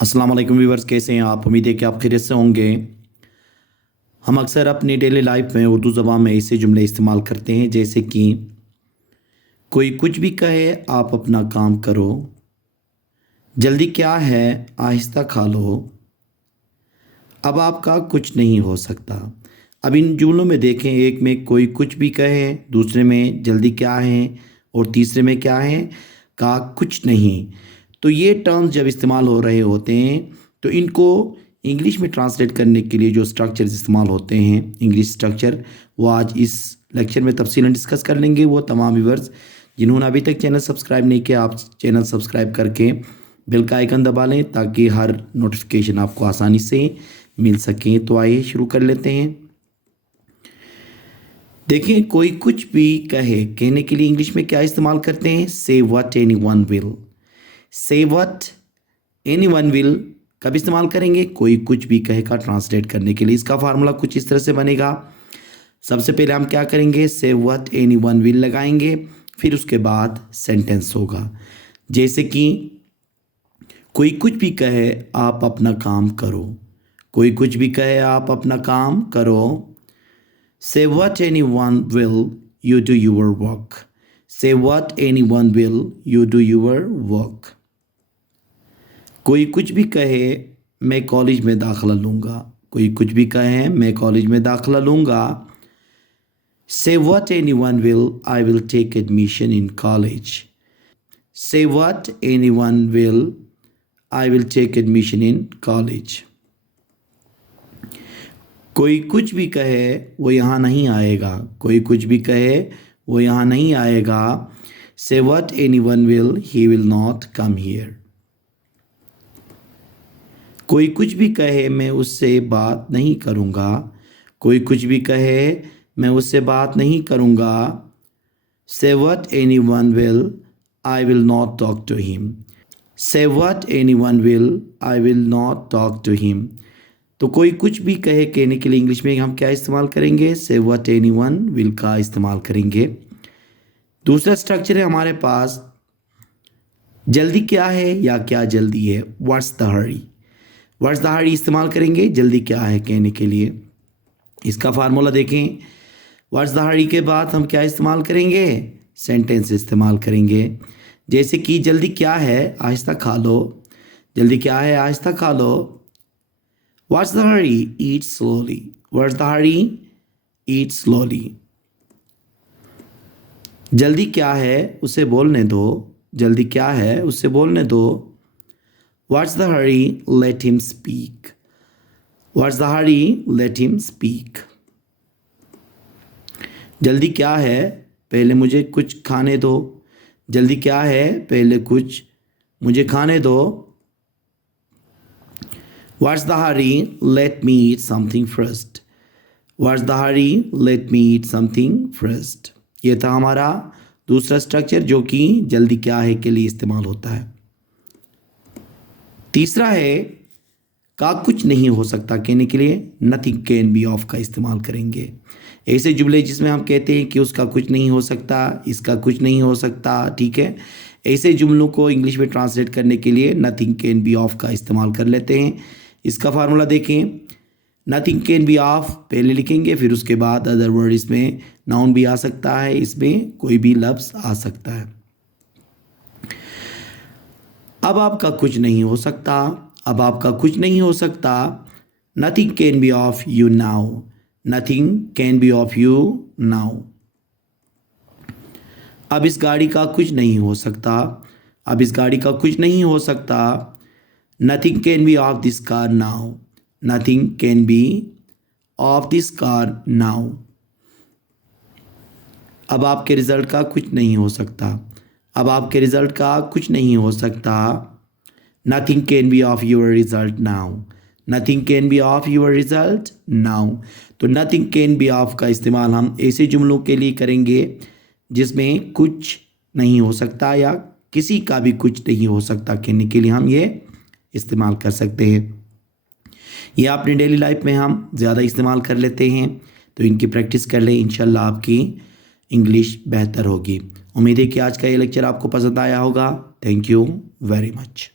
अस्सलाम वालेकुम व्यूवर्स, कैसे हैं आप? उम्मीद है कि आप खैरियत से होंगे। हम अक्सर अपनी डेली लाइफ में उर्दू ज़बान में ऐसे जुमले इस्तेमाल करते हैं जैसे कि कोई कुछ भी कहे आप अपना काम करो, जल्दी क्या है आहिस्ता खा लो, अब आपका कुछ नहीं हो सकता। अब इन जुमलों में देखें, एक में कोई कुछ भी कहे, दूसरे में जल्दी क्या है और तीसरे में क्या है का कुछ नहीं। तो ये टर्म्स जब इस्तेमाल हो रहे होते हैं तो इनको इंग्लिश में ट्रांसलेट करने के लिए जो स्ट्रक्चर्स इस्तेमाल होते हैं, इंग्लिश स्ट्रक्चर, वो आज इस लेक्चर में तफसीलन डिस्कस कर लेंगे। वो तमाम व्यूअर्स जिन्होंने अभी तक चैनल सब्सक्राइब नहीं किया, आप चैनल सब्सक्राइब करके बेल का आइकन दबा लें ताकि हर नोटिफिकेशन आपको आसानी से मिल सके। तो आइए शुरू कर लेते हैं। देखिए, कोई कुछ भी कहे कहने के लिए इंग्लिश में क्या इस्तेमाल करते हैं? से व्हाट एनीवन विल। से व्हाट एनीवन विल कब इस्तेमाल करेंगे? कोई कुछ भी कहे का ट्रांसलेट करने के लिए। इसका फार्मूला कुछ इस तरह से बनेगा। सबसे पहले हम क्या करेंगे? से व्हाट एनीवन विल लगाएंगे, फिर उसके बाद सेंटेंस होगा। जैसे कि कोई कुछ भी कहे आप अपना काम करो, कोई कुछ भी कहे आप अपना काम करो। Say what anyone will, you do your work. Say what anyone will, you do your work. कोई कुछ भी कहे मैं कॉलेज में दाखिला लूँगा, कोई कुछ भी कहे मैं कॉलेज में दाखिला लूँगा। Say what anyone will, I will take admission in college. Say what anyone will, I will take admission in college. कोई कुछ भी कहे वो यहाँ नहीं आएगा, कोई कुछ भी कहे वो यहाँ नहीं आएगा। Say what anyone will, he will not come here. कोई कुछ भी कहे मैं उससे बात नहीं करूँगा, कोई कुछ भी कहे मैं उससे बात नहीं करूँगा। Say what anyone will, I will not talk to him. Say what anyone will, I will not talk to him. तो कोई कुछ भी कहे कहने के लिए इंग्लिश में हम क्या इस्तेमाल करेंगे? से व्हाट एनीवन विल का इस्तेमाल करेंगे। दूसरा स्ट्रक्चर है हमारे पास, जल्दी क्या है या क्या जल्दी है। What's the hurry. What's the hurry इस्तेमाल करेंगे जल्दी क्या है कहने के लिए। इसका फार्मूला देखें, व्हाट्स द हरी के बाद हम क्या इस्तेमाल करेंगे? सेंटेंस इस्तेमाल करेंगे। जैसे कि जल्दी क्या है आहिस्ता खा लो, जल्दी क्या है आहिस्ता खा लो। What's the hurry? Eat slowly. What's the hurry? Eat slowly. जल्दी क्या है उसे बोलने दो, जल्दी क्या है उसे बोलने दो। What's the hurry? Let him speak. What's the hurry? Let him speak. जल्दी क्या है पहले मुझे कुछ खाने दो, जल्दी क्या है पहले कुछ मुझे खाने दो। What's the hurry? Let me eat something first. What's the hurry? Let me eat something first. ये था हमारा दूसरा स्ट्रक्चर जो कि जल्दी क्या है के लिए इस्तेमाल होता है। तीसरा है का कुछ नहीं हो सकता कहने के लिए nothing can be of का इस्तेमाल करेंगे। ऐसे जुमले जिसमें हम कहते हैं कि उसका कुछ नहीं हो सकता, इसका कुछ नहीं हो सकता, ठीक है। ऐसे जुमलों को इंग्लिश में ट्रांसलेट करने के लिए nothing can be of का इस्तेमाल कर लेते हैं। इसका फार्मूला देखें, नथिंग कैन बी ऑफ पहले लिखेंगे, फिर उसके बाद अदर वर्ड, इसमें नाउन भी आ सकता है, इसमें कोई भी लफ्ज़ आ सकता है। अब आपका कुछ नहीं हो सकता, अब आपका कुछ नहीं हो सकता। Nothing can be of you now, nothing can be of you now. अब इस गाड़ी का कुछ नहीं हो सकता, अब इस गाड़ी का कुछ नहीं हो सकता। Nothing can be of this car now. Nothing can be of this car now. अब आपके रिज़ल्ट का कुछ नहीं हो सकता, अब आपके रिज़ल्ट का कुछ नहीं हो सकता। Nothing can be of your result now. Nothing can be of your result now. तो nothing can be of का इस्तेमाल हम ऐसे जुमलों के लिए करेंगे जिसमें कुछ नहीं हो सकता या किसी का भी कुछ नहीं हो सकता कहने के लिए हम ये इस्तेमाल कर सकते हैं। ये अपनी डेली लाइफ में हम ज़्यादा इस्तेमाल कर लेते हैं, तो इनकी प्रैक्टिस कर लें, इंशाल्लाह आपकी इंग्लिश बेहतर होगी। उम्मीद है कि आज का ये लेक्चर आपको पसंद आया होगा। Thank you very much.